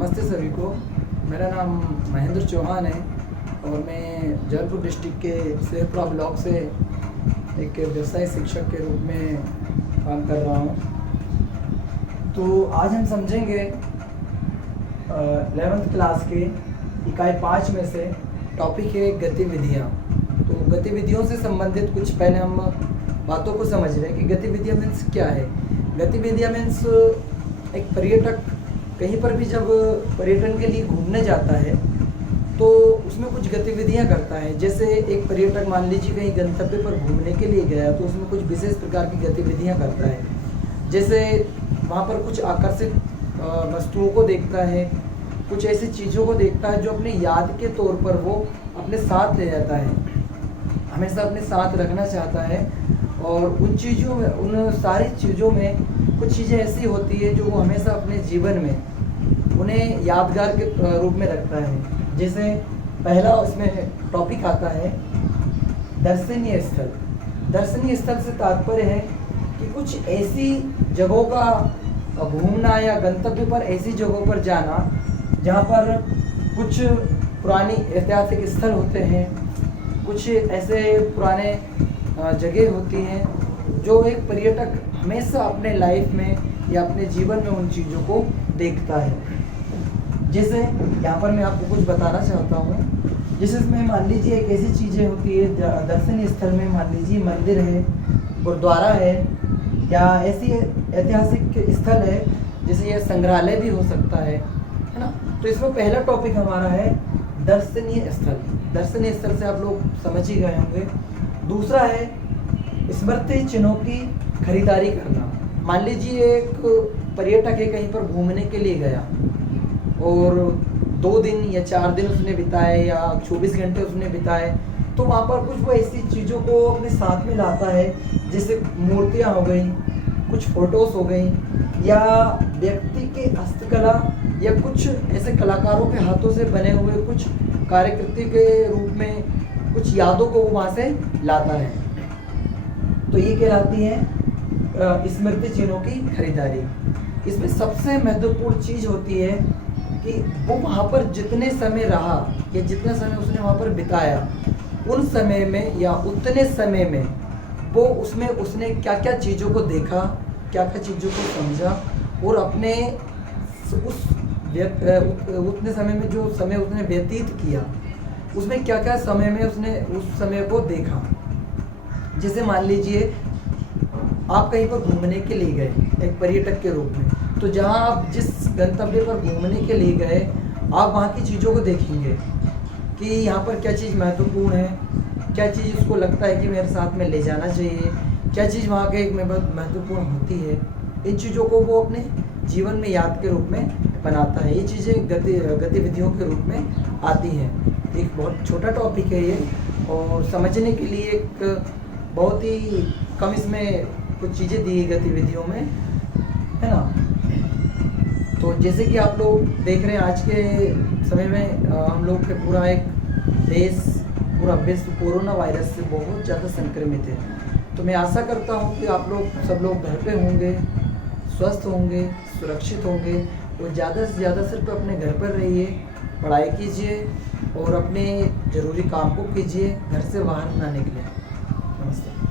नमस्ते सभी को। मेरा नाम महेंद्र चौहान है और मैं जबलपुर डिस्ट्रिक्ट के शेरपुरा ब्लॉक से एक व्यवसाय शिक्षक के रूप में काम कर रहा हूँ। तो आज हम समझेंगे 11th क्लास के इकाई 5 में से टॉपिक है गतिविधियाँ। तो गतिविधियों से संबंधित कुछ पहले हम बातों को समझ रहे हैं कि गतिविधियाँ मीन्स क्या है। गतिविधियाँ मीन्स एक पर्यटक कहीं पर भी जब पर्यटन के लिए घूमने जाता है तो उसमें कुछ गतिविधियां करता है। जैसे एक पर्यटक मान लीजिए कहीं गंतव्य पर घूमने के लिए गया तो उसमें कुछ विशेष प्रकार की गतिविधियां करता है। जैसे वहाँ पर कुछ आकर्षित वस्तुओं को देखता है, कुछ ऐसी चीज़ों को देखता है जो अपने याद के तौर पर वो अपने साथ ले जाता है, हमेशा अपने साथ रखना चाहता है। और उन चीज़ों में, उन सारी चीज़ों में कुछ चीज़ें ऐसी होती है जो वो हमेशा अपने जीवन में उन्हें यादगार के रूप में रखता है। जैसे पहला उसमें टॉपिक आता है दर्शनीय स्थल। दर्शनीय स्थल से तात्पर्य है कि कुछ ऐसी जगहों का घूमना या गंतव्य पर ऐसी जगहों पर जाना जहाँ पर कुछ पुरानी ऐतिहासिक स्थल होते हैं, कुछ ऐसे पुराने जगह होती हैं जो एक पर्यटक हमेशा अपने लाइफ में या अपने जीवन में उन चीज़ों को देखता है। जैसे यहाँ पर मैं आपको कुछ बताना चाहता हूँ। जैसे इसमें मान लीजिए एक ऐसी चीज़ें होती है दर्शनीय स्थल में, मान लीजिए मंदिर है, गुरुद्वारा है या ऐसी ऐतिहासिक स्थल है, जैसे ये संग्रहालय भी हो सकता है ना। तो इसमें पहला टॉपिक हमारा है दर्शनीय स्थल। दर्शनीय स्थल से आप लोग समझ ही गए होंगे। दूसरा है स्मृति चिन्हों की खरीदारी करना। मान लीजिए एक पर्यटक है, कहीं पर घूमने के लिए गया और 2 दिन या 4 दिन उसने बिताए या 24 घंटे उसने बिताए, तो वहाँ पर कुछ वो ऐसी चीज़ों को अपने साथ में लाता है, जैसे मूर्तियाँ हो गई, कुछ फोटोज़ हो गई या व्यक्ति के हस्तकला या कुछ ऐसे कलाकारों के हाथों से बने हुए कुछ कार्यकृति के रूप में कुछ यादों को वो वहाँ से लाता है। तो ये कहलाती है स्मृति चिन्हों की खरीदारी। इसमें सबसे महत्वपूर्ण चीज़ होती है कि वो वहाँ पर जितने समय रहा या जितना समय उसने वहाँ पर बिताया, उन समय में या उतने समय में वो उसने क्या क्या चीज़ों को देखा, क्या क्या चीज़ों को समझा और अपने उतने समय में जो समय उसने व्यतीत किया उसमें क्या क्या समय में उसने उस समय को देखा। जैसे मान लीजिए आप कहीं पर घूमने के लिए गए एक पर्यटक के रूप में, तो जहाँ आप जिस गंतव्य पर घूमने के लिए गए आप वहाँ की चीज़ों को देखेंगे कि यहाँ पर क्या चीज़ महत्वपूर्ण है, क्या चीज़ उसको लगता है कि मेरे साथ में ले जाना चाहिए, क्या चीज़ वहाँ के एक में बहुत महत्वपूर्ण होती है। इन चीज़ों को वो अपने जीवन में याद के रूप में बनाता है। ये चीज़ें गतिविधियों के रूप में आती हैं। एक बहुत छोटा टॉपिक है ये और समझने के लिए एक बहुत ही कम इसमें कुछ चीज़ें दी गतिविधियों में, है ना। तो जैसे कि आप लोग देख रहे हैं आज के समय में हम लोग के पूरा एक देश, पूरा विश्व कोरोना वायरस से बहुत ज़्यादा संक्रमित है। तो मैं आशा करता हूँ कि आप लोग सब लोग घर पे होंगे, स्वस्थ होंगे, सुरक्षित होंगे और ज़्यादा से ज़्यादा सिर्फ अपने घर पर रहिए, पढ़ाई कीजिए और अपने ज़रूरी काम को कीजिए, घर से बाहर ना निकलें। नमस्ते।